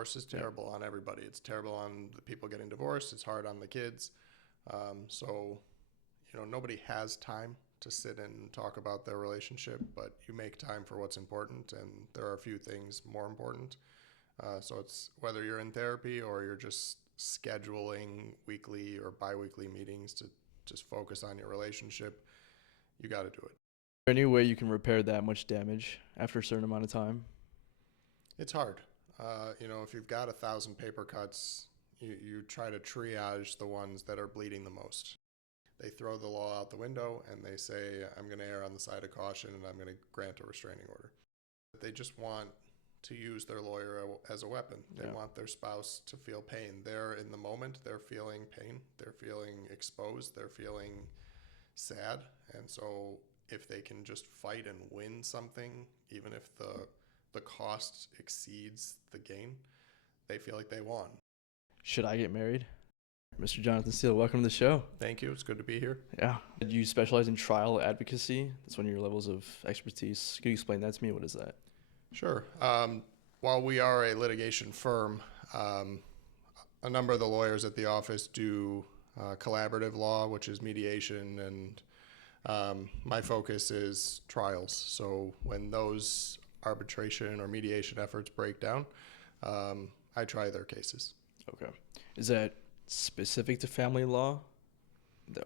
Divorce is terrible on everybody. It's terrible on the people getting divorced. It's hard on the kids. So, nobody has time to sit and talk about their relationship, but you make time for what's important, and there are a few things more important. So it's whether you're in therapy or you're just scheduling weekly or biweekly meetings to just focus on your relationship, you got to do it. Is there any way you can repair that much damage after a certain amount of time? It's hard. If you've got 1,000 paper cuts, you try to triage the ones that are bleeding the most. They throw the law out the window and they say, I'm going to err on the side of caution and I'm going to grant a restraining order. They just want to use their lawyer as a weapon. They want their spouse to feel pain. They're in the moment, they're feeling pain, they're feeling exposed, they're feeling sad. And so if they can just fight and win something, even if the cost exceeds the gain, they feel like they won. Should I get married? Mr. Jonathan Steele, welcome to the show. Thank you. It's good to be here. Yeah. You specialize in trial advocacy. That's one of your levels of expertise. Can you explain that to me? What is that? Sure. While we are a litigation firm, a number of the lawyers at the office do collaborative law, which is mediation, and my focus is trials. So when those arbitration or mediation efforts break down, I try their cases. Okay. Is that specific to family law,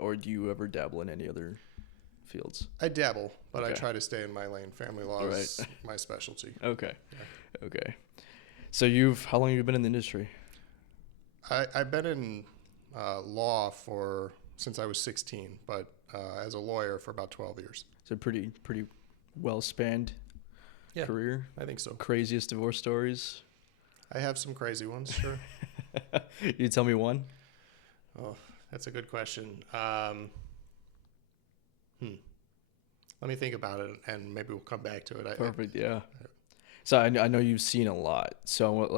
or do you ever dabble in any other fields? I dabble, but Okay. I try to stay in my lane. Family law is my specialty. Okay. Yeah. Okay. So how long have you been in the industry? I've been in law since I was 16, but as a lawyer for about 12 years. It's a pretty well spanned career. I think so. Craziest divorce stories? I have some crazy ones, sure. You tell me one? Oh, that's a good question. Let me think about it, and maybe we'll come back to it. Perfect, yeah. So I know you've seen a lot. So,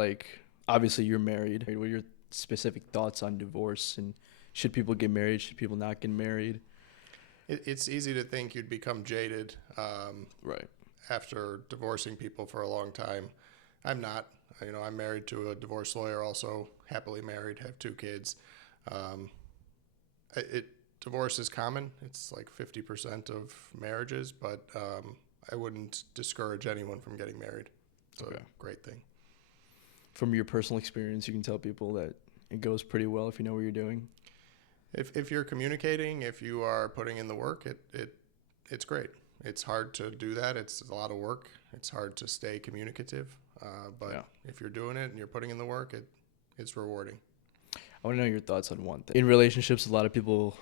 obviously you're married. What are your specific thoughts on divorce? And should people get married? Should people not get married? It's easy to think you'd become jaded right. after divorcing people for a long time. I'm not. I'm married to a divorce lawyer, also happily married, have 2 kids. Divorce is common. It's like 50% of marriages, but I wouldn't discourage anyone from getting married. It's a great thing. From your personal experience, you can tell people that it goes pretty well if you know what you're doing. If you're communicating, if you are putting in the work, it's great. It's hard to do that. It's a lot of work. It's hard to stay communicative. But if you're doing it and you're putting in the work, it's rewarding. I want to know your thoughts on one thing. In relationships, a lot of people,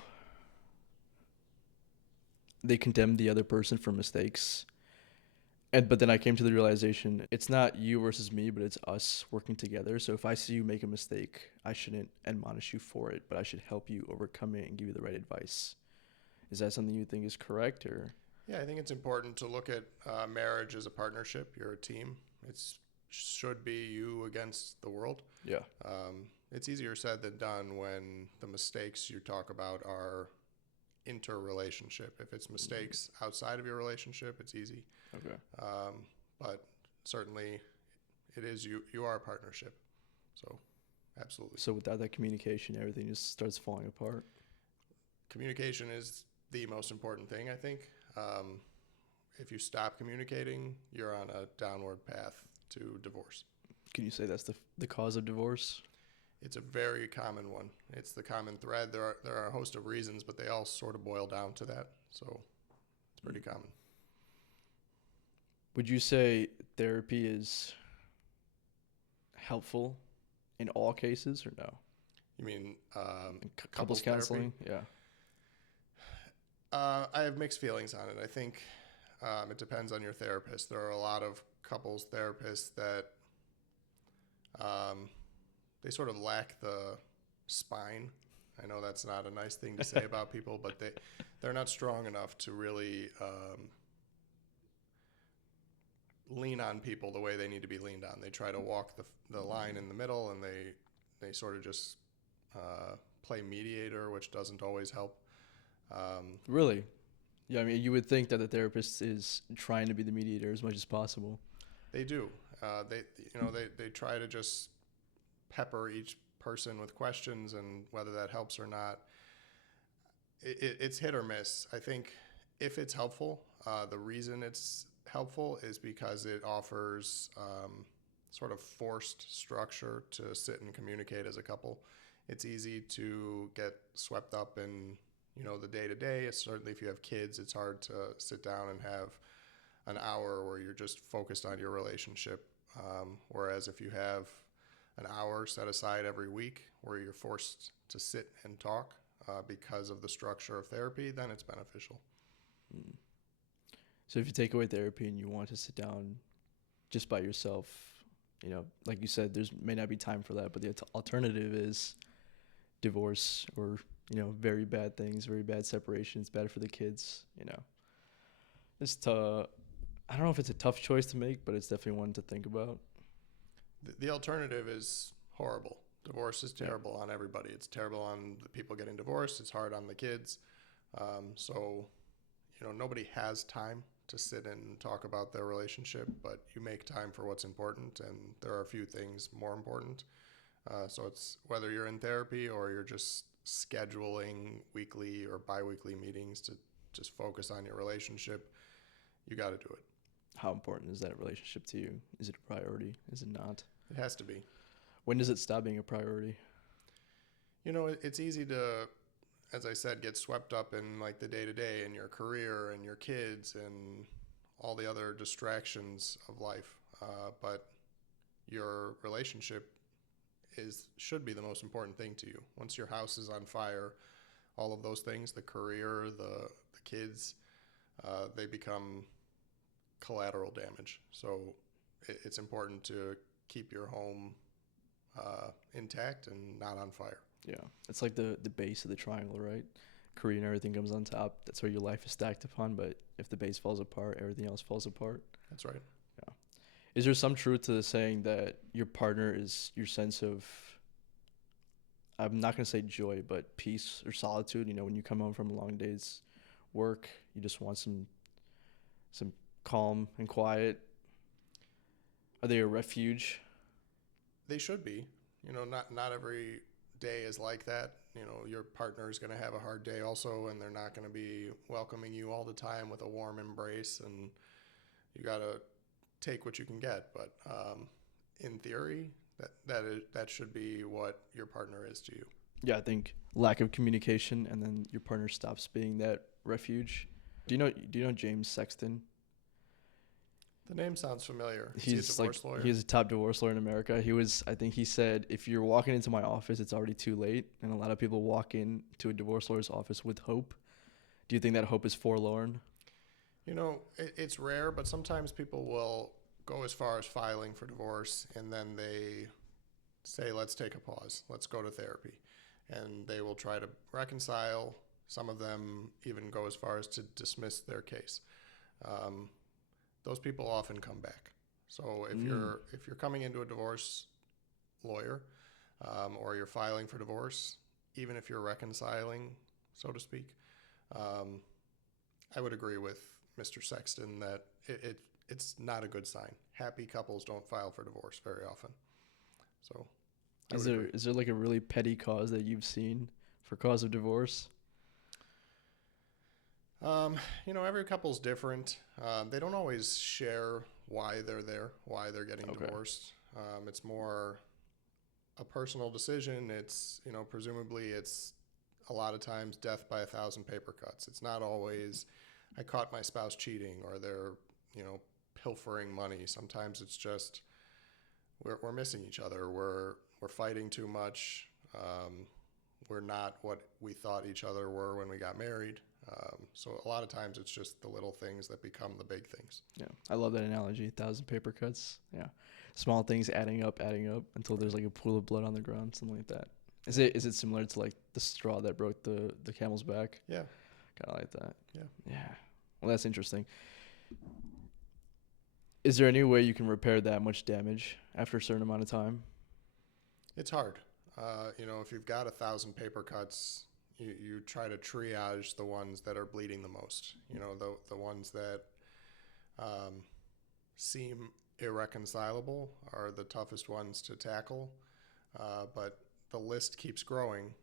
they condemn the other person for mistakes. But then I came to the realization, it's not you versus me, but it's us working together. So if I see you make a mistake, I shouldn't admonish you for it, but I should help you overcome it and give you the right advice. Is that something you think is correct? Or? Yeah, I think it's important to look at marriage as a partnership. You're a team. It should be you against the world. Yeah. It's easier said than done when the mistakes you talk about are interrelationship. If it's mistakes outside of your relationship, it's easy. Okay. But certainly it is you are a partnership. So absolutely. So without that communication, everything just starts falling apart. Communication is the most important thing, I think. If you stop communicating, you're on a downward path to divorce. Can you say that's the cause of divorce? It's a very common one. It's the common thread. There are a host of reasons, but they all sort of boil down to that. So it's pretty common. Would you say therapy is helpful in all cases or no? You mean couples counseling? Yeah. I have mixed feelings on it. I think it depends on your therapist. There are a lot of couples therapists that they sort of lack the spine. I know that's not a nice thing to say about people, but they're not strong enough to really lean on people the way they need to be leaned on. They try to walk the line in the middle, and they sort of just play mediator, which doesn't always help. Really? Yeah, I mean, you would think that the therapist is trying to be the mediator as much as possible. They do. They try to just pepper each person with questions, and whether that helps or not, it's hit or miss. I think if it's helpful, the reason it's helpful is because it offers sort of forced structure to sit and communicate as a couple. It's easy to get swept up in, the day to day. Certainly if you have kids, it's hard to sit down and have an hour where you're just focused on your relationship. Whereas if you have an hour set aside every week where you're forced to sit and talk because of the structure of therapy, then it's beneficial. So if you take away therapy and you want to sit down just by yourself, like you said, there's may not be time for that, but the alternative is divorce or, very bad things, very bad separations, bad for the kids, It's I don't know if it's a tough choice to make, but it's definitely one to think about. The alternative is horrible. Divorce is terrible on everybody. It's terrible on the people getting divorced. It's hard on the kids. So, nobody has time to sit and talk about their relationship, but you make time for what's important, and there are a few things more important. So it's whether you're in therapy or you're just scheduling weekly or biweekly meetings to just focus on your relationship, you got to do it. How important is that relationship to you? Is it a priority? Is it not? It has to be. When does it stop being a priority? It's easy to, as I said, get swept up in like the day-to-day and your career and your kids and all the other distractions of life. But your relationship should be the most important thing to you. Once your house is on fire, all of those things, the career, the kids, they become collateral damage. So it's important to keep your home intact and not on fire. Yeah, it's like the base of the triangle, right? Career and everything comes on top. That's where your life is stacked upon. But if the base falls apart, everything else falls apart. That's right. Yeah. Is there some truth to the saying that your partner is your sense of, I'm not going to say joy, but peace or solitude? When you come home from a long day's work, you just want some calm and quiet. Are they a refuge? They should be. Not every day is like that. Your partner is going to have a hard day also, and they're not going to be welcoming you all the time with a warm embrace, and you got to take what you can get. But in theory, that should be what your partner is to you. Yeah, I think lack of communication, and then your partner stops being that refuge. Do you know James Sexton? The name sounds familiar. He's a divorce lawyer? He's a top divorce lawyer in America. I think he said, if you're walking into my office, it's already too late. And a lot of people walk into a divorce lawyer's office with hope. Do you think that hope is forlorn? It's rare, but sometimes people will go as far as filing for divorce, and then they say, let's take a pause. Let's go to therapy. And they will try to reconcile. Some of them even go as far as to dismiss their case. Those people often come back. So if you're coming into a divorce lawyer, or you're filing for divorce, even if you're reconciling, so to speak, I would agree with Mr. Sexton that it's not a good sign. Happy couples don't file for divorce very often. So is there like a really petty cause that you've seen for cause of divorce? Every couple's different. They don't always share why they're there, why they're getting divorced. It's more a personal decision. It's, presumably it's a lot of times death by 1,000 paper cuts. It's not always, I caught my spouse cheating, or they're, pilfering money. Sometimes it's just, we're missing each other. We're fighting too much. We're not what we thought each other were when we got married. So a lot of times it's just the little things that become the big things. Yeah, I love that analogy. 1,000 paper cuts. Yeah, small things adding up until there's like a pool of blood on the ground, something like that. Is it similar to like the straw that broke the camel's back? Yeah, kind of like that. Yeah. Well, that's interesting. Is there any way you can repair that much damage after a certain amount of time? It's hard. If you've got 1,000 paper cuts, you try to triage the ones that are bleeding the most. The ones that seem irreconcilable are the toughest ones to tackle. but the list keeps growing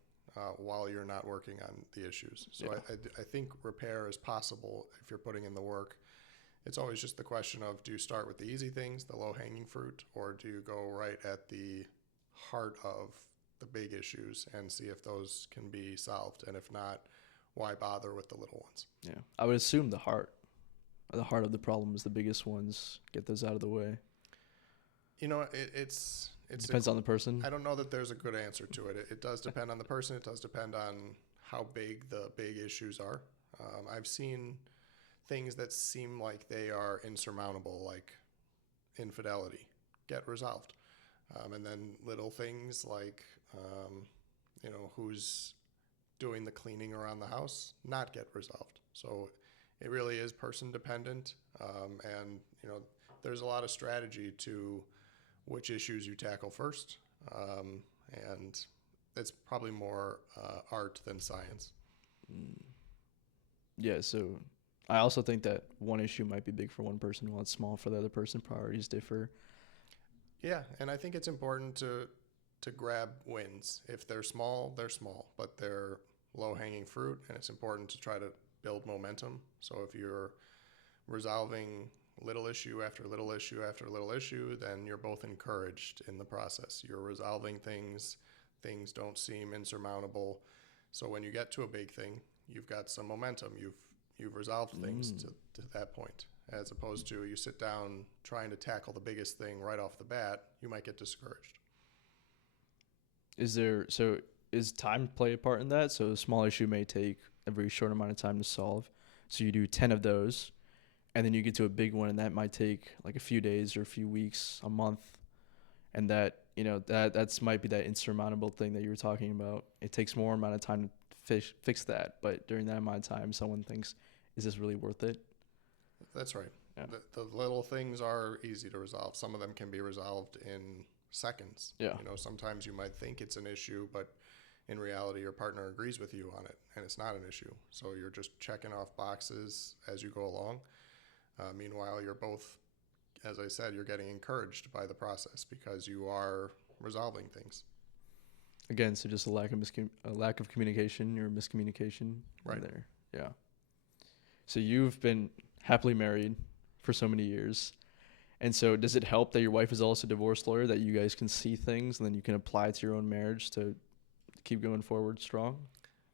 while you're not working on the issues. So Yeah. I think repair is possible if you're putting in the work. It's always just the question of, do you start with the easy things, the low-hanging fruit, or do you go right at the heart of the big issues and see if those can be solved? And if not, why bother with the little ones? Yeah. I would assume the heart of the problem is the biggest ones. Get those out of the way. You know, it's Depends on the person. I don't know that there's a good answer to it. It does depend on the person. It does depend on how big the big issues are. I've seen things that seem like they are insurmountable, like infidelity, get resolved. And then little things like, who's doing the cleaning around the house, not get resolved. So it really is person dependent. And, there's a lot of strategy to which issues you tackle first. And it's probably more art than science. Yeah, so I also think that one issue might be big for one person while it's small for the other person. Priorities differ. Yeah, and I think it's important to grab wins. If they're small, but they're low-hanging fruit, and it's important to try to build momentum. So if you're resolving little issue after little issue after little issue, then you're both encouraged in the process. You're resolving things don't seem insurmountable. So when you get to a big thing, you've got some momentum. You've resolved things to that point, as opposed to you sit down trying to tackle the biggest thing right off the bat, you might get discouraged. Is time play a part in that? So a small issue may take a very short amount of time to solve. So you do 10 of those, and then you get to a big one, and that might take like a few days or a few weeks, a month. And that, that's might be that insurmountable thing that you were talking about. It takes more amount of time to fix that. But during that amount of time, someone thinks, is this really worth it? That's right. Yeah. The little things are easy to resolve. Some of them can be resolved in seconds. Yeah. Sometimes you might think it's an issue, but in reality, your partner agrees with you on it, and it's not an issue. So you're just checking off boxes as you go along. Meanwhile, you're both, as I said, you're getting encouraged by the process because you are resolving things. Again, so just a lack of communication or miscommunication Right there. Yeah. So you've been happily married for so many years. And so does it help that your wife is also a divorce lawyer, that you guys can see things and then you can apply it to your own marriage to keep going forward strong?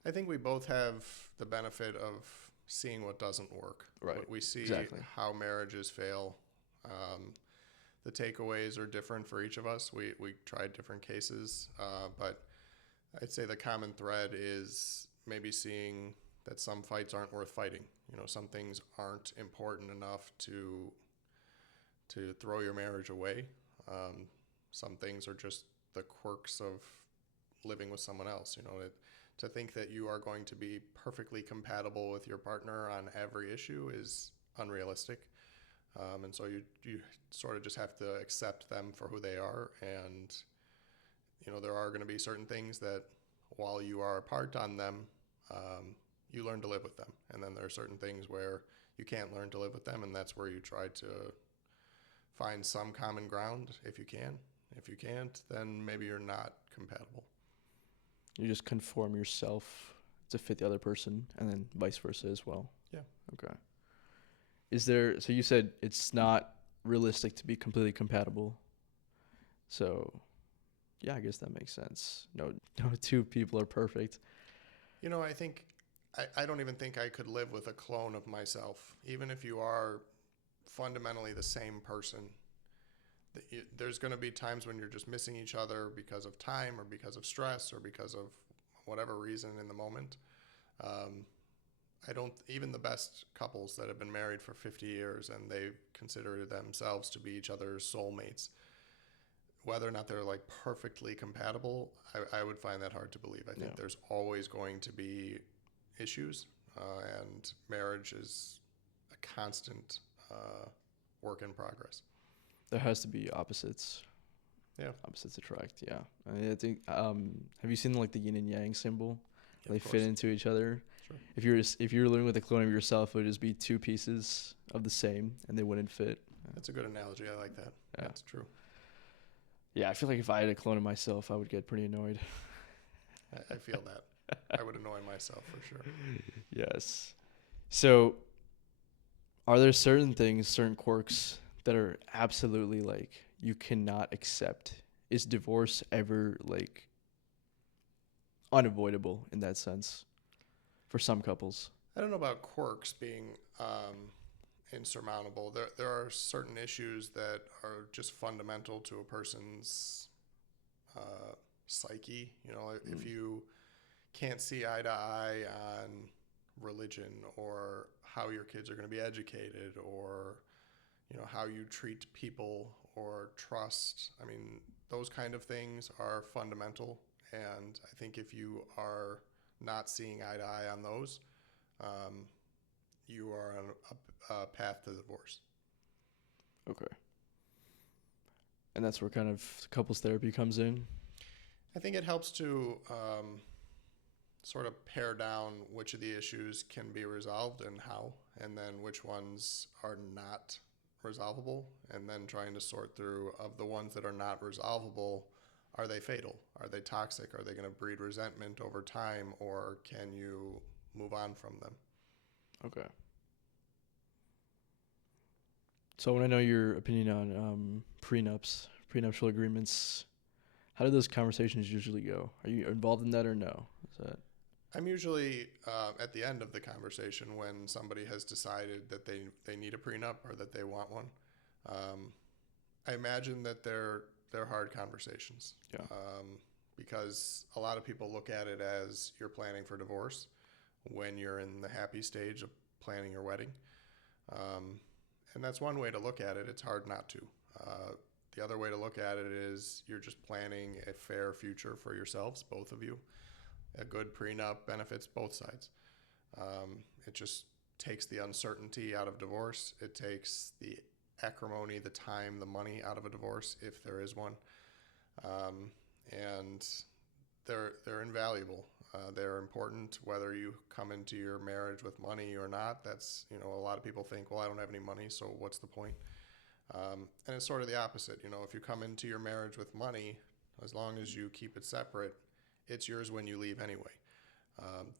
I think we both have the benefit of seeing what doesn't work. Right. We see Exactly. how marriages fail. The takeaways are different for each of us. We tried different cases, but I'd say the common thread is maybe seeing that some fights aren't worth fighting. Some things aren't important enough to throw your marriage away. Some things are just the quirks of living with someone else. To think that you are going to be perfectly compatible with your partner on every issue is unrealistic. And so you sort of just have to accept them for who they are. And, there are going to be certain things that while you are apart on them, you learn to live with them. And then there are certain things where you can't learn to live with them. And that's where you try to find some common ground if you can. If you can't, then maybe you're not compatible. You just conform yourself to fit the other person and then vice versa as well. Yeah. Okay. So you said it's not realistic to be completely compatible. So yeah, I guess that makes sense. No two people are perfect. I think I don't even think I could live with a clone of myself. Even if you are fundamentally the same person, there's going to be times when you're just missing each other because of time or because of stress or because of whatever reason in the moment. Even the best couples that have been married for 50 years and they consider themselves to be each other's soulmates, whether or not they're like perfectly compatible, I would find that hard to believe. I think there's always going to be issues, and marriage is a constant work in progress. There has to be opposites. Yeah. Opposites attract. Yeah. I think. Have you seen like the yin and yang symbol? Yeah, they fit into each other. Sure. If you're living with a clone of yourself, it would just be two pieces of the same, and they wouldn't fit. That's a good analogy. I like that. Yeah. That's true. Yeah, I feel like if I had a clone of myself, I would get pretty annoyed. I feel that. I would annoy myself for sure. Yes. So, are there certain things, certain quirks that are absolutely like you cannot accept? Is divorce ever like unavoidable in that sense for some couples? I don't know about quirks being insurmountable. There are certain issues that are just fundamental to a person's uh, psyche. You know, if Mm. you can't see eye to eye on religion or how your kids are going to be educated or how you treat people or trust. I mean, those kind of things are fundamental, and I think if you are not seeing eye to eye on those, um, you are on a path to divorce. Okay. And that's where kind of couples therapy comes in. I think it helps to sort of pare down which of the issues can be resolved and how, and then which ones are not resolvable, and then trying to sort through of the ones that are not resolvable. Are they fatal? Are they toxic? Are they going to breed resentment over time, or can you move on from them? Okay. So I want to know your opinion on prenups, prenuptial agreements. How do those conversations usually go? Are you involved in that or no? Is that I'm usually at the end of the conversation when somebody has decided that they need a prenup or that they want one. Um, I imagine that they're hard conversations yeah? because a lot of people look at it as you're planning for divorce when you're in the happy stage of planning your wedding. Um, and that's one way to look at it. It's hard not to. Uh, the other way to look at it is you're just planning a fair future for yourselves, both of you. A good prenup benefits both sides. It just takes the uncertainty out of divorce. It takes the acrimony, the time, the money out of a divorce, if there is one. And they're invaluable. They're important whether you come into your marriage with money or not. That's, a lot of people think, well, I don't have any money, so what's the point? And it's sort of the opposite. If you come into your marriage with money, as long as you keep it separate, it's yours when you leave anyway.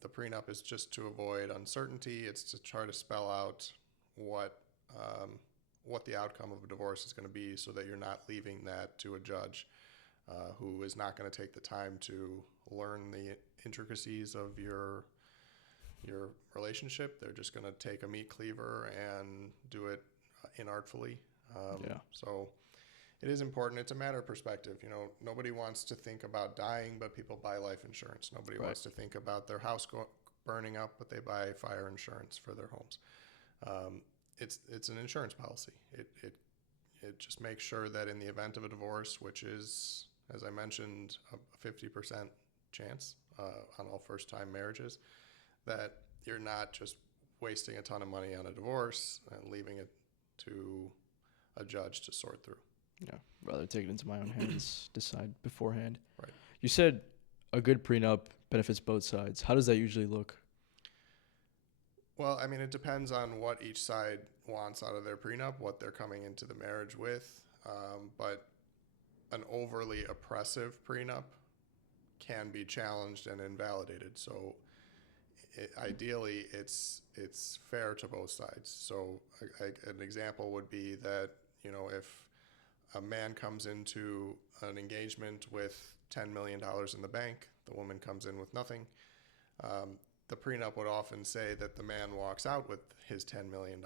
The prenup is just to avoid uncertainty. It's to try to spell out um, what the outcome of a divorce is going to be, so that you're not leaving that to a judge who is not going to take the time to learn the intricacies of your relationship. They're just going to take a meat cleaver and do it inartfully. Yeah. So it is important. It's a matter of perspective. Nobody wants to think about dying, but people buy life insurance. Nobody Right. wants to think about their house burning up, but they buy fire insurance for their homes. It's an insurance policy. It just makes sure that in the event of a divorce, which is, as I mentioned, a 50% chance on all first-time marriages, that you're not just wasting a ton of money on a divorce and leaving it to a judge to sort through. Yeah. Rather take it into my own hands, decide beforehand. Right. You said a good prenup benefits both sides. How does that usually look? Well, I mean, it depends on what each side wants out of their prenup, what they're coming into the marriage with. But an overly oppressive prenup can be challenged and invalidated. So ideally, it's fair to both sides. So an example would be that if a man comes into an engagement with $10 million in the bank, the woman comes in with nothing. The prenup would often say that the man walks out with his $10 million.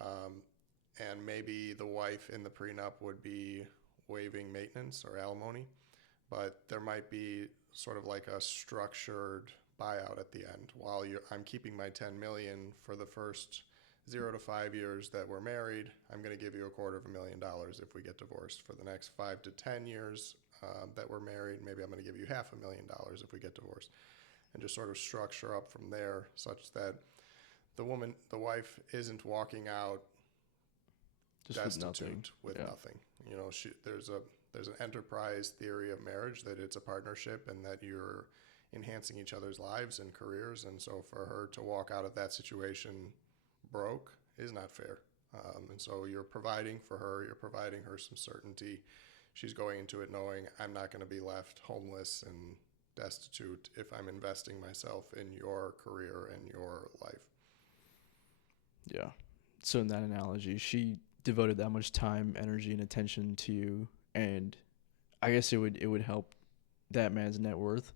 And maybe the wife in the prenup would be waiving maintenance or alimony, but there might be sort of like a structured buyout at the end. While I'm keeping my 10 million for the first 0 to 5 years that we're married, I'm going to give you $250,000 if we get divorced. For the next 5 to 10 years that we're married, maybe I'm going to give you $500,000 if we get divorced, and just sort of structure up from there, such that the wife, isn't walking out Just with nothing. destitute with Yeah. nothing. There's an enterprise theory of marriage, that it's a partnership and that you're enhancing each other's lives and careers. And so for her to walk out of that situation broke is not fair. And so you're providing for her, you're providing her some certainty. she's going into it knowing I'm not going to be left homeless and destitute if I'm investing myself in your career and your life. Yeah. So in that analogy, she devoted that much time, energy, and attention to you, and I guess it would help that man's net worth.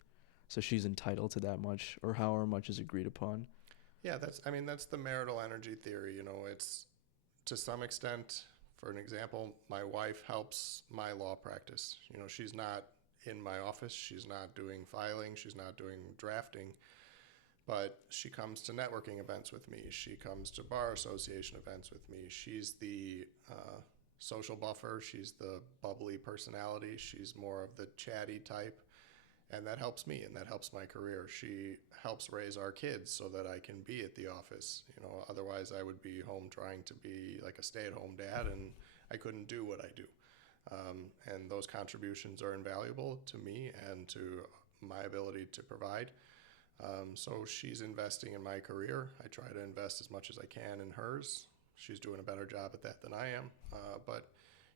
So she's entitled to that much, or however much is agreed upon. Yeah, that's the marital energy theory. It's to some extent, for an example, my wife helps my law practice. She's not in my office, she's not doing filing, she's not doing drafting, but she comes to networking events with me. She comes to bar association events with me. She's the social buffer. She's the bubbly personality. She's more of the chatty type. And that helps me and that helps my career. She helps raise our kids so that I can be at the office. Otherwise I would be home trying to be like a stay-at-home dad, and I couldn't do what I do. And those contributions are invaluable to me and to my ability to provide. So she's investing in my career. I try to invest as much as I can in hers. She's doing a better job at that than I am. But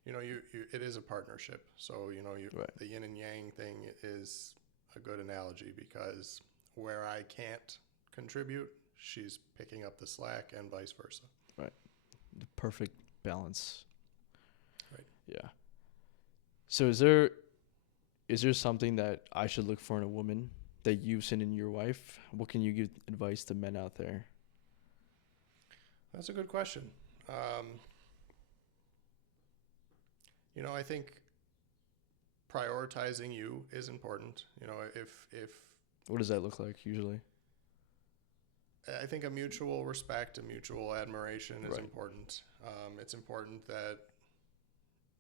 it is a partnership. So Right. the yin and yang thing is a good analogy, because where I can't contribute, she's picking up the slack, and vice versa. Right. The perfect balance. Right. Yeah. So is there something that I should look for in a woman that you've seen in your wife? What can you give advice to men out there? That's a good question. I think prioritizing you is important. If What does that look like usually? I think a mutual respect, a mutual admiration is Right. important. It's important that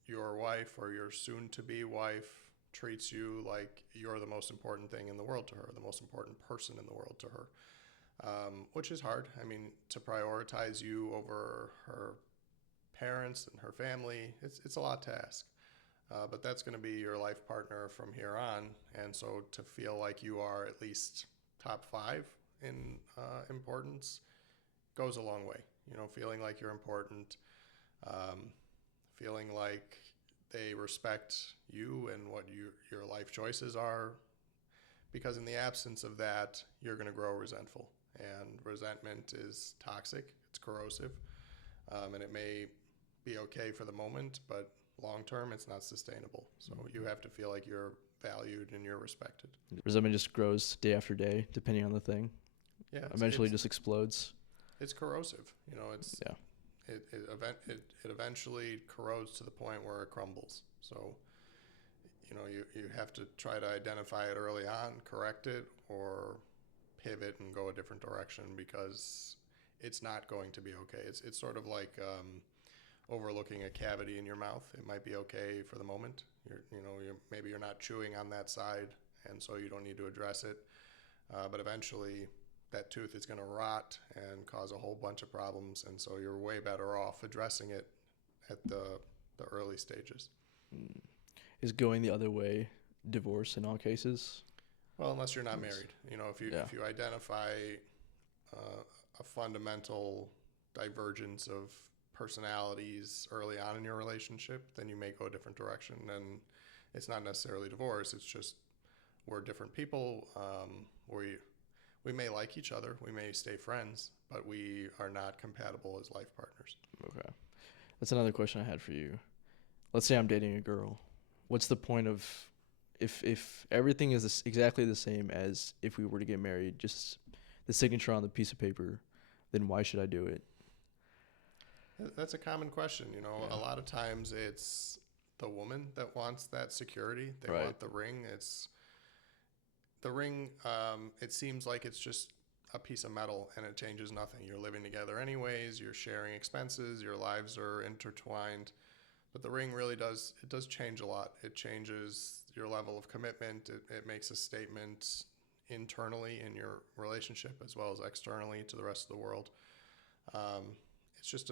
your wife or your soon-to-be wife treats you like you're the most important thing in the world to her, the most important person in the world to her, which is hard. I mean, to prioritize you over her parents and her family, it's a lot to ask. But that's going to be your life partner from here on. And so to feel like you are at least top 5 in importance goes a long way. Feeling like you're important, feeling like they respect you and what your life choices are, because in the absence of that, you're going to grow resentful. And resentment is toxic, it's corrosive, and it may be okay for the moment, but long term, it's not sustainable. So you have to feel like you're valued and you're respected. Resentment just grows day after day, depending on the thing. Yeah, Eventually, just explodes. it's corrosive. Yeah. It eventually corrodes to the point where it crumbles. So you have to try to identify it early on, correct it, or pivot and go a different direction, because it's not going to be okay. It's sort of like overlooking a cavity in your mouth. It might be okay for the moment. Maybe you're not chewing on that side, and so you don't need to address it. But eventually, that tooth is going to rot and cause a whole bunch of problems, and so you're way better off addressing it at the early stages. Is going the other way divorce in all cases? Well, unless you're not married. If you identify a fundamental divergence of personalities early on in your relationship, then you may go a different direction. And it's not necessarily divorce. It's just we're different people. We may like each other. We may stay friends, but we are not compatible as life partners. Okay. That's another question I had for you. Let's say I'm dating a girl. What's the point of if everything is exactly the same as if we were to get married, just the signature on the piece of paper, then why should I do it? That's a common question. Yeah. A lot of times it's the woman that wants that security. They Right. want the ring. The ring, it seems like it's just a piece of metal and it changes nothing. You're living together anyways, you're sharing expenses, your lives are intertwined. But the ring really does change a lot. It changes your level of commitment. It makes a statement internally in your relationship as well as externally to the rest of the world. It's just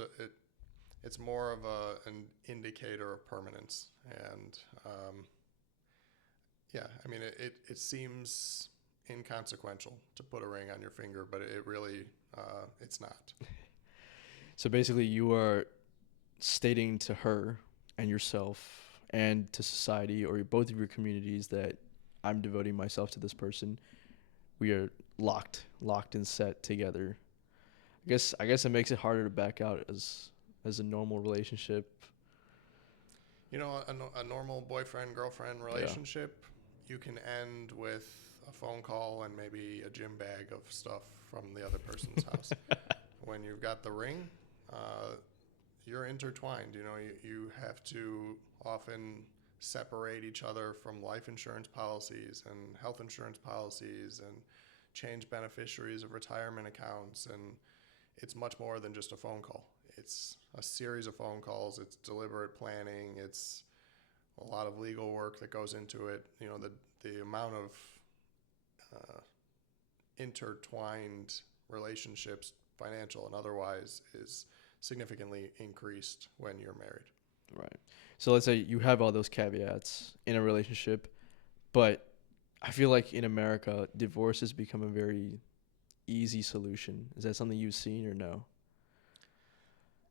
it's more of an indicator of permanence. And it seems inconsequential to put a ring on your finger, but it really, it's not. So basically, you are stating to her and yourself and to society or both of your communities that I'm devoting myself to this person. We are locked and set together. I guess it makes it harder to back out as a normal relationship. You know, a normal boyfriend-girlfriend Yeah. relationship, you can end with a phone call and maybe a gym bag of stuff from the other person's house. When you've got the ring, you're intertwined. You know, you have to often separate each other from life insurance policies and health insurance policies and change beneficiaries of retirement accounts. And it's much more than just a phone call. It's a series of phone calls. It's deliberate planning. It's a lot of legal work that goes into it. You know, the amount of intertwined relationships, financial and otherwise, is significantly increased when you're married. Right. So let's say you have all those caveats in a relationship, but I feel like in America, divorce has become a very easy solution. Is that something you've seen or no?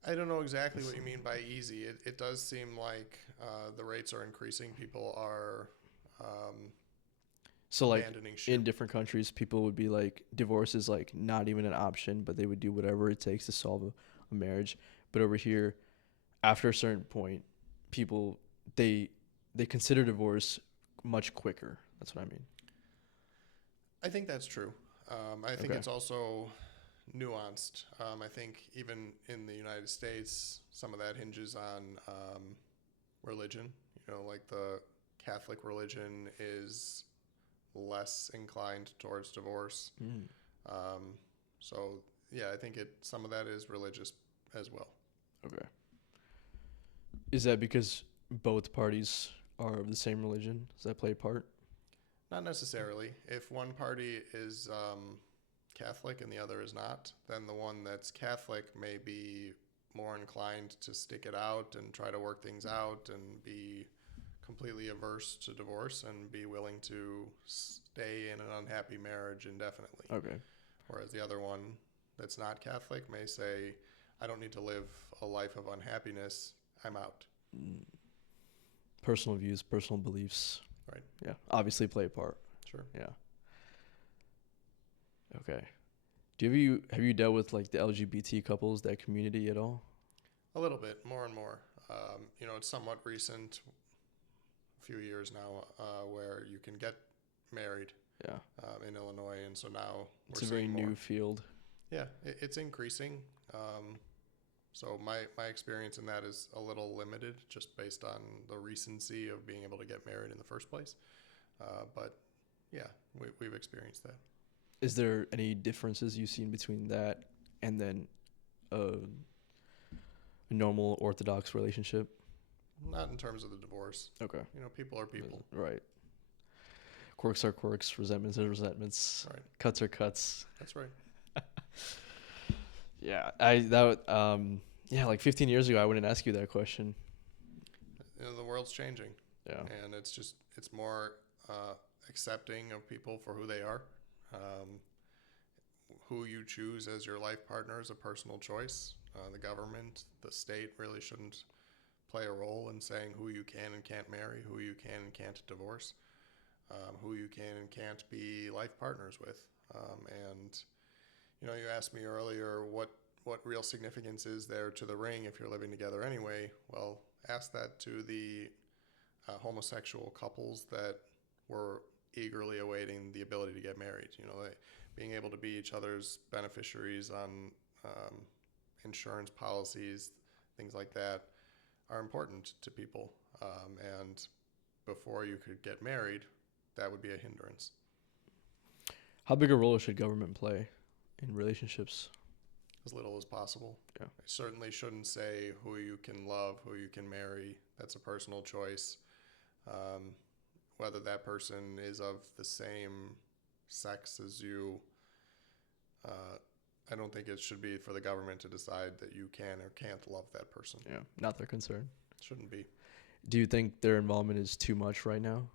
I don't know exactly what you mean by easy. It does seem like the rates are increasing. People are So like abandoning ship. in different countries, people would be like, divorce is like not even an option, but they would do whatever it takes to solve a marriage. But over here, after a certain point, people they consider divorce much quicker. That's what I mean. I think that's true. I think Okay. it's also nuanced. I think even in the United States, some of that hinges on religion. You know, like the Catholic religion is less inclined towards divorce. Mm. So yeah, I think some of that is religious as well. Okay. Is that because both parties are of the same religion? Does that play a part? Not necessarily. If one party is Catholic and the other is not, then the one that's Catholic may be more inclined to stick it out and try to work things out and be completely averse to divorce and be willing to stay in an unhappy marriage indefinitely. Okay. Whereas the other one that's not Catholic may say, I don't need to live a life of unhappiness. I'm out. Mm. Personal views, personal beliefs. Right. Yeah. Obviously play a part. Sure. Yeah. Okay. Have you dealt with like the LGBT couples, that community at all? A little bit, more and more. You know, it's somewhat recent, a few years now, where you can get married Yeah. in Illinois, and so now It's we're a very seeing more. new field. Yeah, it's increasing. So my experience in that is a little limited, just based on the recency of being able to get married in the first place. But yeah, we've experienced that. Is there any differences you've seen between that and then a normal Orthodox relationship? Not in terms of the divorce. Okay. You know, people are people. Right. Quirks are quirks, resentments are resentments, Right. cuts are cuts. That's right. Yeah, yeah, like 15 years ago, I wouldn't ask you that question. You know, the world's changing, Yeah. and it's more accepting of people for who they are. Who you choose as your life partner is a personal choice. The government, the state really shouldn't play a role in saying who you can and can't marry, who you can and can't divorce, who you can and can't be life partners with. And, you know, you asked me earlier what real significance is there to the ring if you're living together anyway. Well, ask that to the homosexual couples that were eagerly awaiting the ability to get married. You know, being able to be each other's beneficiaries on insurance policies, things like that, are important to people. And before you could get married, that would be a hindrance. How big a role should government play in relationships? As little as possible. Yeah. I certainly shouldn't say who you can love, who you can marry. That's a personal choice. Whether that person is of the same sex as you, I don't think it should be for the government to decide that you can or can't love that person. Yeah, not their concern. Shouldn't be. Do you think their involvement is too much right now?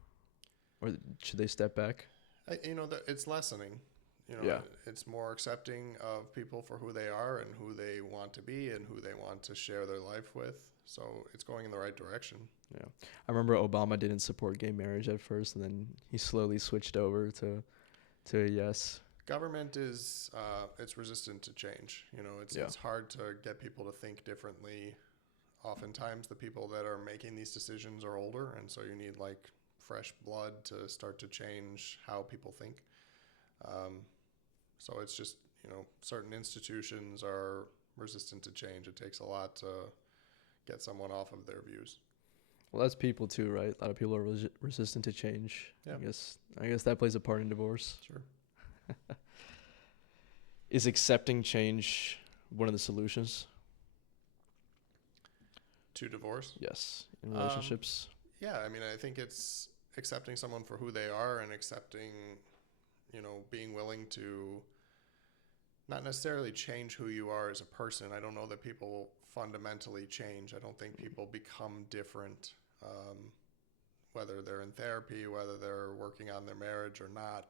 Or should they step back? It's lessening. You know, Yeah. It's more accepting of people for who they are and who they want to be and who they want to share their life with. So it's going in the right direction. Yeah. I remember Obama didn't support gay marriage at first, and then he slowly switched over to a yes. Government is it's resistant to change. Yeah. It's hard to get people to think differently. Oftentimes, the people that are making these decisions are older, and so you need like fresh blood to start to change how people think. So it's just, certain institutions are resistant to change. It takes a lot to get someone off of their views. Well, that's people too, right? A lot of people are resistant to change. Yeah. I guess that plays a part in divorce. Sure. Is accepting change one of the solutions? To divorce? Yes. In relationships? Yeah, I mean, I think it's accepting someone for who they are and accepting, being willing to not necessarily change who you are as a person. I don't know that people fundamentally change. I don't think people become different, whether they're in therapy, whether they're working on their marriage or not.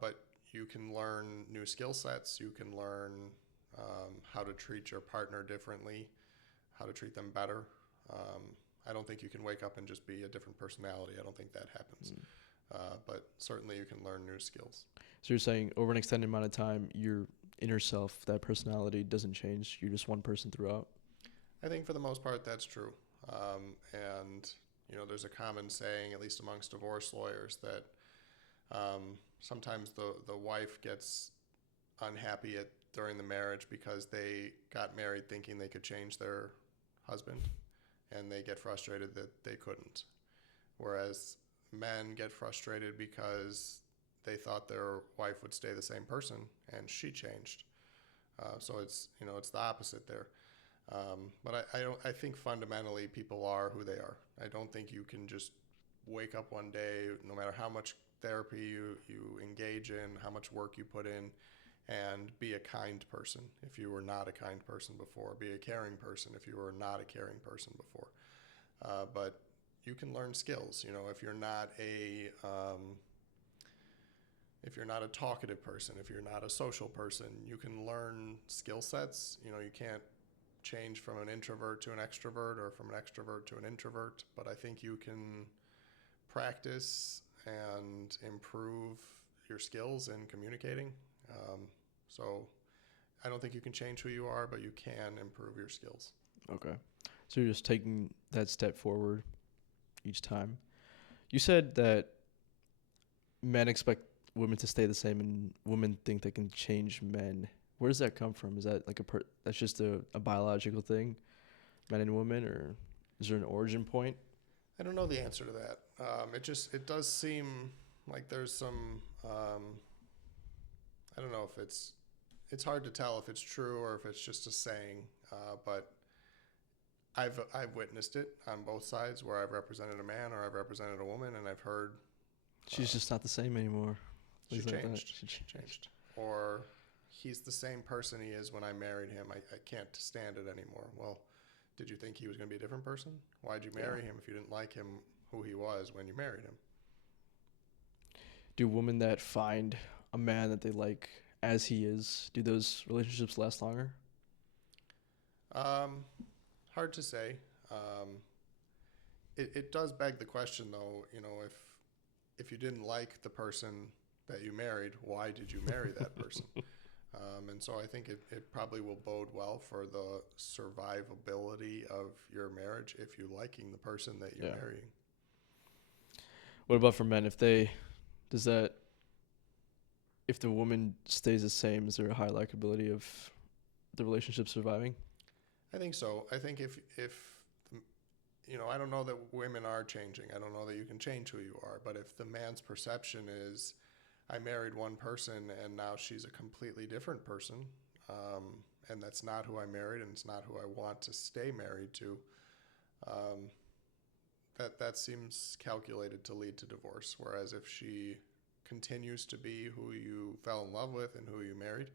But you can learn new skill sets. You can learn how to treat your partner differently, how to treat them better. I don't think you can wake up and just be a different personality. I don't think that happens. But certainly you can learn new skills. So you're saying over an extended amount of time, your inner self, that personality doesn't change. You're just one person throughout? I think for the most part that's true. And, there's a common saying, at least amongst divorce lawyers, that sometimes the wife gets unhappy during the marriage because they got married thinking they could change their husband, and they get frustrated that they couldn't. Whereas men get frustrated because they thought their wife would stay the same person and she changed. So it's the opposite there. But I think fundamentally people are who they are. I don't think you can just wake up one day, no matter how much therapy you engage in, how much work you put in, and be a kind person if you were not a kind person before. Be a caring person if you were not a caring person before. But you can learn skills. If you're not a talkative person, if you're not a social person, you can learn skill sets. You can't change from an introvert to an extrovert or from an extrovert to an introvert, but I think you can practice and improve your skills in communicating. So I don't think you can change who you are, but you can improve your skills. Okay. So you're just taking that step forward each time. You said that men expect women to stay the same and women think they can change men. Where does that come from? Is that like that's just a biological thing, men and women, or is there an origin point? I don't know the answer to that. It does seem like there's some, I don't know if it's hard to tell if it's true or if it's just a saying, but I've witnessed it on both sides where I've represented a man or I've represented a woman, and I've heard she's just not the same anymore. She changed. Or he's the same person he is when I married him. I can't stand it anymore. Well, did you think he was going to be a different person? Why'd you marry him if you didn't like him, who he was when you married him? Do women that find a man that they like as he is, do those relationships last longer? Hard to say. It does beg the question, though, if you didn't like the person that you married, why did you marry that person? And so I think it probably will bode well for the survivability of your marriage if you're liking the person that you're marrying. What about for men? If the woman stays the same, is there a high likability of the relationship surviving? I think so. I think if I don't know that women are changing. I don't know that you can change who you are. But if the man's perception is, I married one person and now she's a completely different person, and that's not who I married and it's not who I want to stay married to, that seems calculated to lead to divorce. Whereas if she continues to be who you fell in love with and who you married,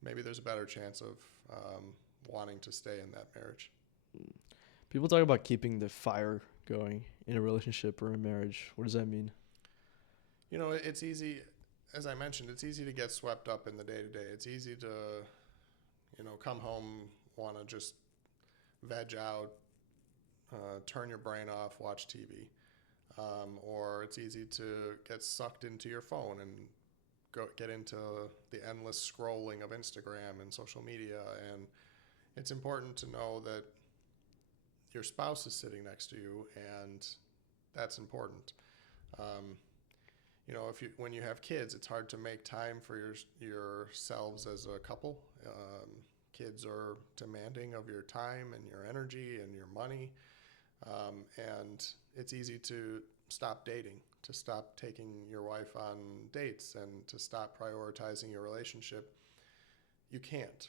maybe there's a better chance of wanting to stay in that marriage. People talk about keeping the fire going in a relationship or a marriage. What does that mean? It's easy, as I mentioned, it's easy to get swept up in the day-to-day. It's easy to, come home, want to just veg out, turn your brain off, watch TV. Or it's easy to get sucked into your phone and get into the endless scrolling of Instagram and social media. And it's important to know that your spouse is sitting next to you, and that's important. When you have kids, it's hard to make time for yourselves as a couple. Kids are demanding of your time and your energy and your money, and it's easy to stop dating, to stop taking your wife on dates, and to stop prioritizing your relationship. You can't.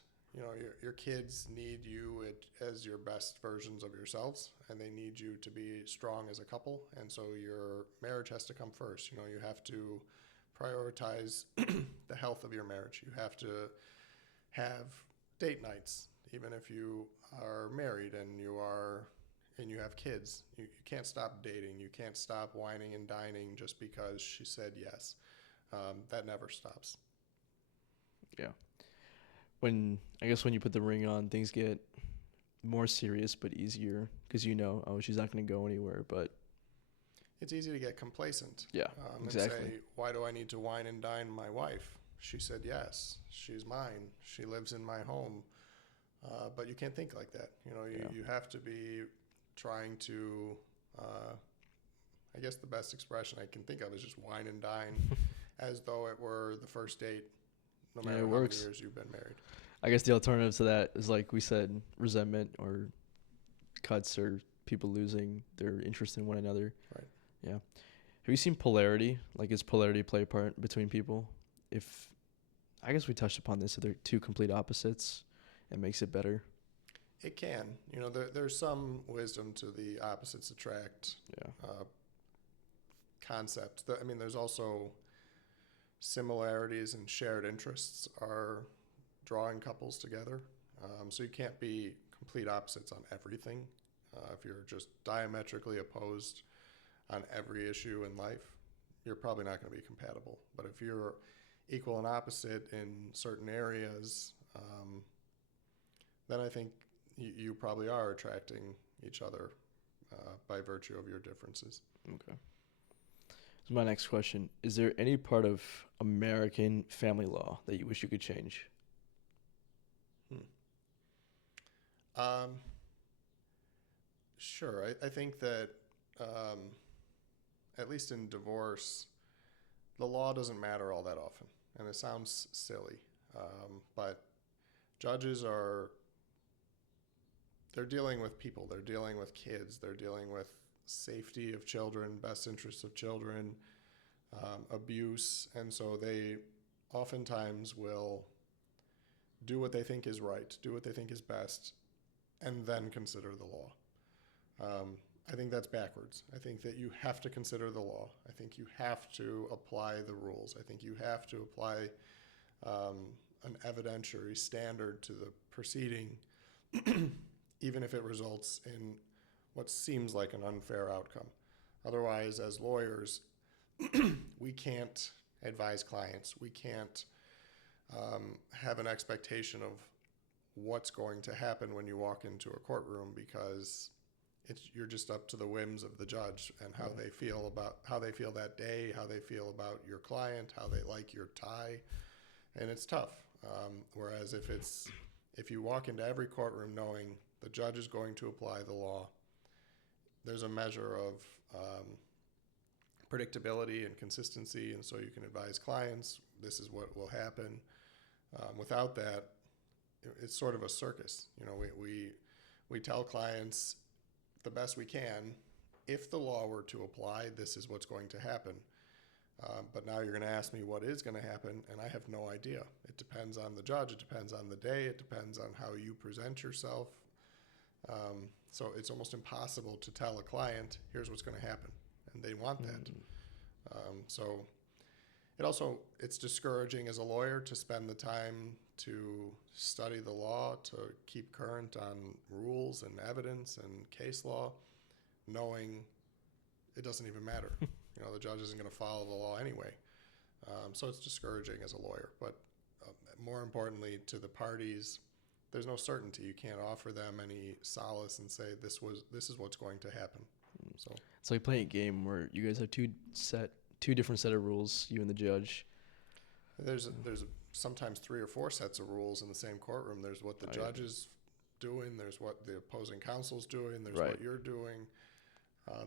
Your kids need you as your best versions of yourselves, and they need you to be strong as a couple. And so your marriage has to come first. You have to prioritize the health of your marriage. You have to have date nights, even if you are married and you have kids. You can't stop dating. You can't stop whining and dining just because she said yes. That never stops. Yeah. When you put the ring on, things get more serious but easier because she's not going to go anywhere. But it's easy to get complacent. Yeah, exactly. And say, why do I need to wine and dine my wife? She said yes. She's mine. She lives in my home. But you can't think like that. You have to be trying to, I guess the best expression I can think of is just wine and dine as though it were the first date, no matter how many years you've been married. I guess the alternative to that is, like we said, resentment or cuts or people losing their interest in one another. Right. Yeah. Have you seen polarity? Like, does polarity play a part between people? I guess we touched upon this, if they're two complete opposites, it makes it better. It can. There's some wisdom to the opposites attract concept. There's also similarities and shared interests are drawing couples together. So you can't be complete opposites on everything. If you're just diametrically opposed on every issue in life, you're probably not going to be compatible. But if you're equal and opposite in certain areas, then I think you probably are attracting each other by virtue of your differences. Okay. So my next question, is there any part of American family law that you wish you could change? Sure. I think that at least in divorce, the law doesn't matter all that often. And it sounds silly, but judges they're dealing with people. They're dealing with kids. They're dealing with safety of children, best interests of children, abuse. And so they oftentimes will do what they think is right, do what they think is best, and then consider the law. I think that's backwards. I think that you have to consider the law. I think you have to apply the rules. I think you have to apply an evidentiary standard to the proceeding, even if it results in what seems like an unfair outcome. Otherwise, as lawyers, we can't advise clients. We can't have an expectation of what's going to happen when you walk into a courtroom, because you're just up to the whims of the judge and how they feel that day, how they feel about your client, how they like your tie, and it's tough. Whereas if you walk into every courtroom knowing the judge is going to apply the law, there's a measure of predictability and consistency, and so you can advise clients, this is what will happen. Without that, it's sort of a circus. We tell clients the best we can, if the law were to apply, this is what's going to happen. But now you're going to ask me what is going to happen, and I have no idea. It depends on the judge. It depends on the day. It depends on how you present yourself. So it's almost impossible to tell a client, here's what's going to happen, and they want that. So it's discouraging as a lawyer to spend the time to study the law, to keep current on rules and evidence and case law, knowing it doesn't even matter. The judge isn't going to follow the law anyway. So it's discouraging as a lawyer. But more importantly, to the parties, there's no certainty. You can't offer them any solace and say this is what's going to happen. So it's like playing a game where you guys have two different set of rules, you and the judge. there's sometimes 3 or 4 sets of rules in the same courtroom. There's what the judge is doing, there's what the opposing counsel's doing, there's what you're doing.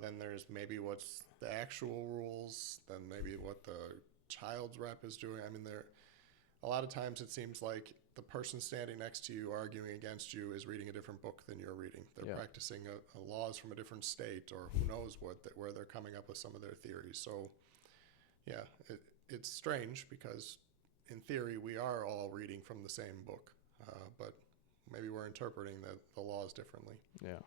Then there's maybe what's the actual rules, then maybe what the child's rep is doing. I mean, a lot of times it seems like the person standing next to you arguing against you is reading a different book than you're reading. They're practicing laws from a different state, or who knows where they're coming up with some of their theories. So, yeah, it's strange because in theory we are all reading from the same book, but maybe we're interpreting the laws differently. Yeah.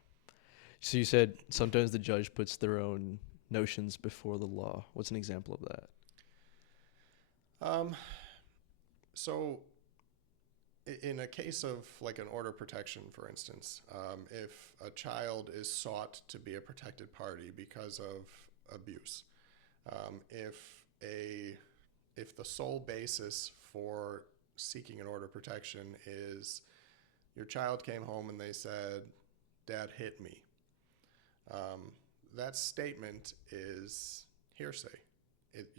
So you said sometimes the judge puts their own notions before the law. What's an example of that? So in a case of like an order protection, for instance, if a child is sought to be a protected party because of abuse, if the sole basis for seeking an order protection is your child came home and they said, "Dad hit me," that statement is hearsay. It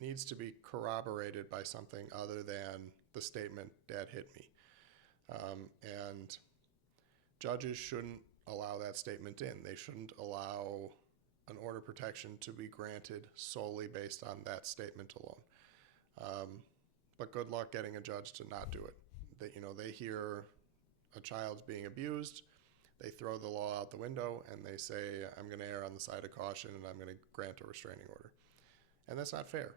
needs to be corroborated by something other than the statement, "Dad hit me." And judges shouldn't allow that statement in. They shouldn't allow an order protection to be granted solely based on that statement alone. But good luck getting a judge to not do it. They hear a child's being abused, they throw the law out the window, and they say, "I'm going to err on the side of caution, and I'm going to grant a restraining order." And that's not fair,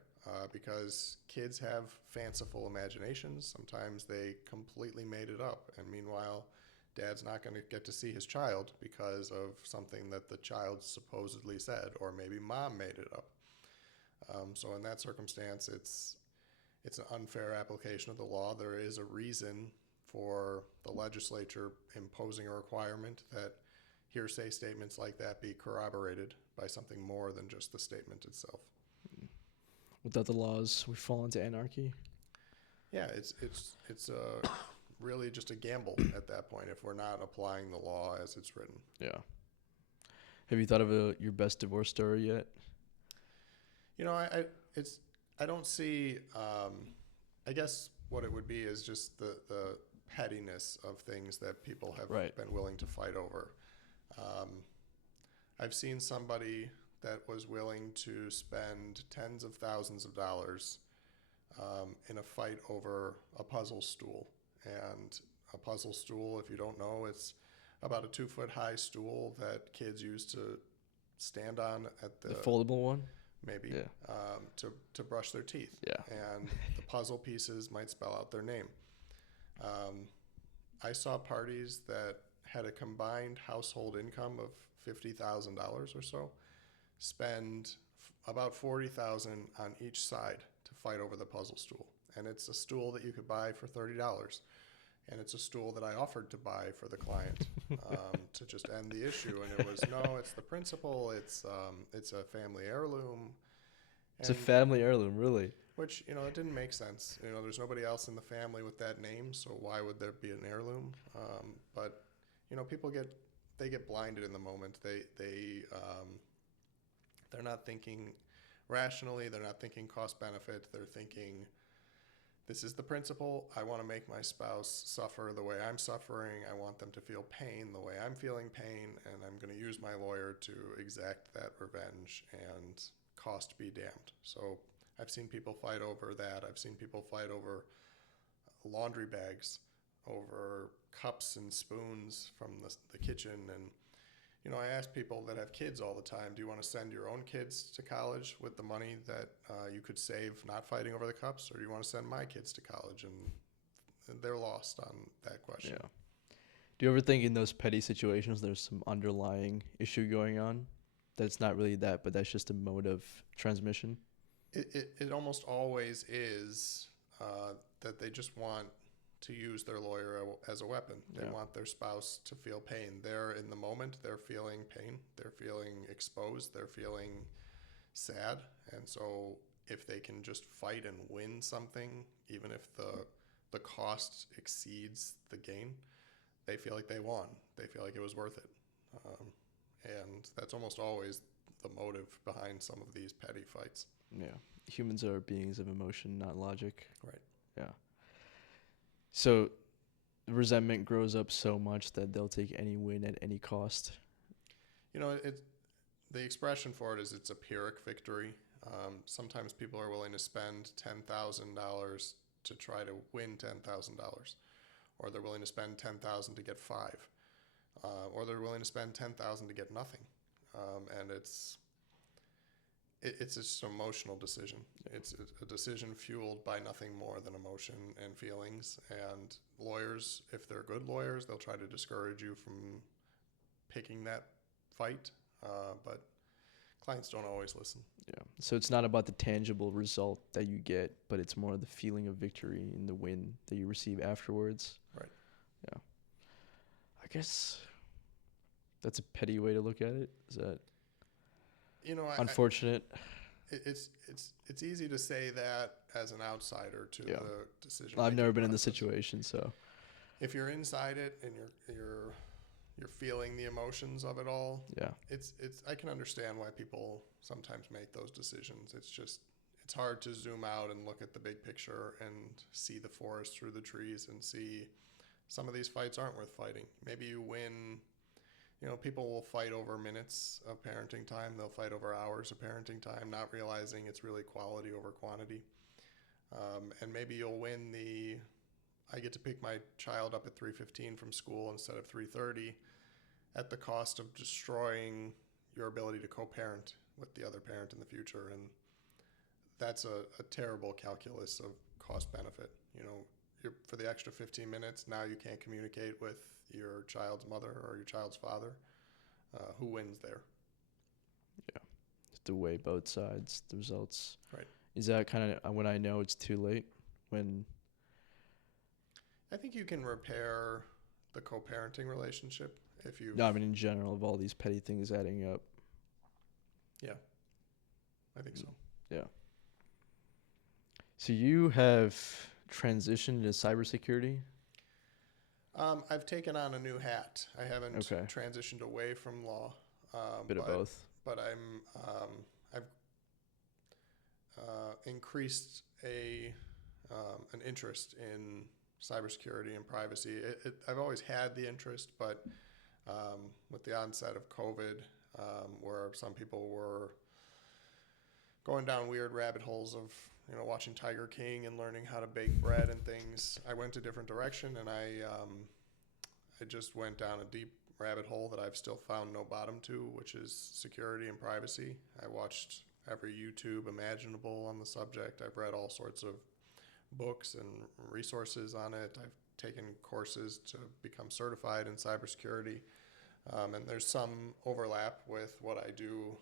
because kids have fanciful imaginations. Sometimes they completely made it up, and meanwhile, dad's not going to get to see his child because of something that the child supposedly said, or maybe mom made it up. So in that circumstance, it's an unfair application of the law. There is a reason for the legislature imposing a requirement that hearsay statements like that be corroborated by something more than just the statement itself. Without the laws, we fall into anarchy. Yeah, it's really just a gamble at that point if we're not applying the law as it's written. Yeah. Have you thought of your best divorce story yet? I don't see. I guess what it would be is just the pettiness of things that people have been willing to fight over. I've seen somebody that was willing to spend tens of thousands of dollars in a fight over a puzzle stool. And a puzzle stool, if you don't know, it's about a 2-foot-high stool that kids use to stand on at the foldable one? Maybe, to brush their teeth. Yeah. And the puzzle pieces might spell out their name. I saw parties that had a combined household income of $50,000 or so spend about $40,000 on each side to fight over the puzzle stool. And it's a stool that you could buy for $30. And it's a stool that I offered to buy for the client to just end the issue. And it was, no, it's the principal. It's a family heirloom. It's a family heirloom, really? Which, it didn't make sense. There's nobody else in the family with that name, so why would there be an heirloom? But, people get blinded in the moment. They're not thinking rationally. They're not thinking cost benefit. They're thinking, this is the principle. I want to make my spouse suffer the way I'm suffering. I want them to feel pain the way I'm feeling pain, and I'm going to use my lawyer to exact that revenge, and cost be damned. So I've seen people fight over that. I've seen people fight over laundry bags, over cups and spoons from the kitchen. And, I ask people that have kids all the time, do you want to send your own kids to college with the money that you could save not fighting over the cups, or do you want to send my kids to college? And they're lost on that question. Yeah. Do you ever think in those petty situations there's some underlying issue going on? That it's not really that, but that's just a mode of transmission? It almost always is that they just want to use their lawyer as a weapon. They want their spouse to feel pain. They're in the moment, they're feeling pain, they're feeling exposed, they're feeling sad. And so if they can just fight and win something, even if the cost exceeds the gain, they feel like they won. They feel like it was worth it. And that's almost always the motive behind some of these petty fights. Yeah. Humans are beings of emotion, not logic. Right. Yeah. So resentment grows up so much that they'll take any win at any cost. You know, the expression for it is it's a Pyrrhic victory. Sometimes people are willing to spend $10,000 to try to win $10,000, or they're willing to spend $10,000 to get $5, or they're willing to spend $10,000 to get nothing. And it's just an emotional decision. It's a decision fueled by nothing more than emotion and feelings. And lawyers, if they're good lawyers, they'll try to discourage you from picking that fight. But clients don't always listen. Yeah. So it's not about the tangible result that you get, but it's more the feeling of victory and the win that you receive afterwards. Right. Yeah. I guess that's a petty way to look at it. Is that unfortunate? It's easy to say that as an outsider to the decision. I've never been in the situation, so if you're inside it and you're feeling the emotions of it all, it's I can understand why people sometimes make those decisions. It's hard to zoom out and look at the big picture and see the forest through the trees and see some of these fights aren't worth fighting. Maybe you win. You know, people will fight over minutes of parenting time. They'll fight over hours of parenting time, not realizing it's really quality over quantity. And maybe you'll win I get to pick my child up at 3:15 from school instead of 3:30 at the cost of destroying your ability to co-parent with the other parent in the future. And that's a terrible calculus of cost benefit. You know, for the extra 15 minutes, now you can't communicate with your child's mother or your child's father. Who wins there? Yeah. Just to weigh both sides, the results. Right. Is that kind of when I know it's too late? When I think you can repair the co-parenting relationship if you. No, I mean in general, of all these petty things adding up. Yeah. I think so. Yeah. So you have transitioned to cybersecurity? I've taken on a new hat. I haven't transitioned away from law. Bit of both. But I've increased an interest in cybersecurity and privacy. I've always had the interest, but with the onset of COVID, where some people were going down weird rabbit holes of watching Tiger King and learning how to bake bread and things, I went a different direction, and I just went down a deep rabbit hole that I've still found no bottom to, which is security and privacy. I watched every YouTube imaginable on the subject. I've read all sorts of books and resources on it. I've taken courses to become certified in cybersecurity, and there's some overlap with what I do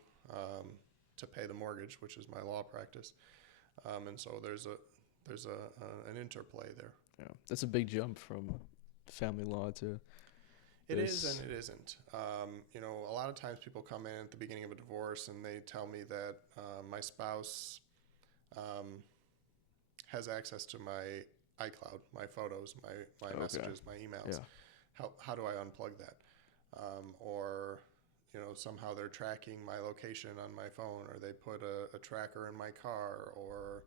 to pay the mortgage, which is my law practice. And so there's an interplay there. Yeah, that's a big jump from family law to. It is and it isn't. A lot of times people come in at the beginning of a divorce and they tell me that my spouse has access to my iCloud, my photos, my messages, my emails. Yeah. How do I unplug that? Or somehow they're tracking my location on my phone, or they put a tracker in my car, or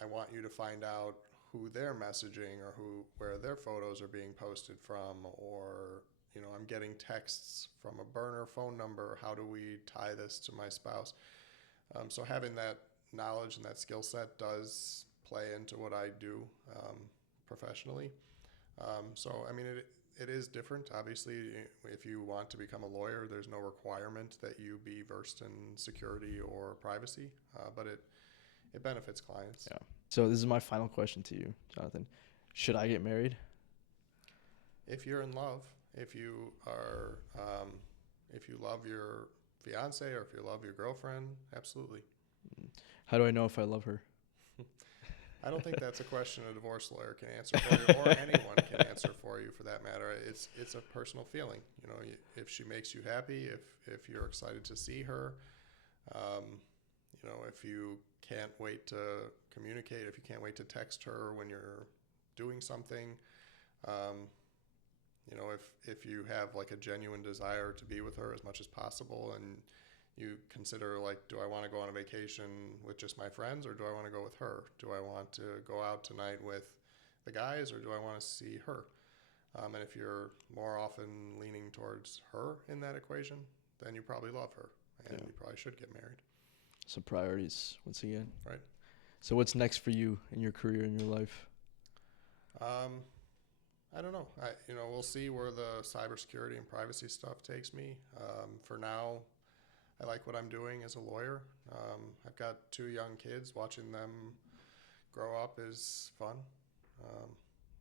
I want you to find out who they're messaging or where their photos are being posted from, or I'm getting texts from a burner phone number. How do we tie this to my spouse? So having that knowledge and that skill set does play into what I do professionally. So I mean it is different. Obviously, if you want to become a lawyer, there's no requirement that you be versed in security or privacy, but it benefits clients. Yeah. So this is my final question to you, Jonathan. Should I get married? If you're in love, if you are, if you love your fiance or if you love your girlfriend, absolutely. How do I know if I love her? I don't think that's a question a divorce lawyer can answer for you, or anyone can answer for you, for that matter. It's a personal feeling. If she makes you happy, if you're excited to see her, if you can't wait to communicate, if you can't wait to text her when you're doing something, You know, if you have like a genuine desire to be with her as much as possible, and you consider like, do I want to go on a vacation with just my friends, or do I want to go with her? Do I want to go out tonight with the guys, or do I want to see her? And if you're more often leaning towards her in that equation, then you probably love her, and you probably should get married. So priorities once again. Right. So what's next for you in your career, in your life? I don't know. We'll see where the cybersecurity and privacy stuff takes me. For now, I like what I'm doing as a lawyer. I've got 2 young kids. Watching them grow up is fun.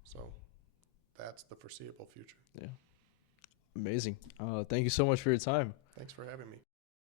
So that's the foreseeable future. Yeah. Amazing. Thank you so much for your time. Thanks for having me.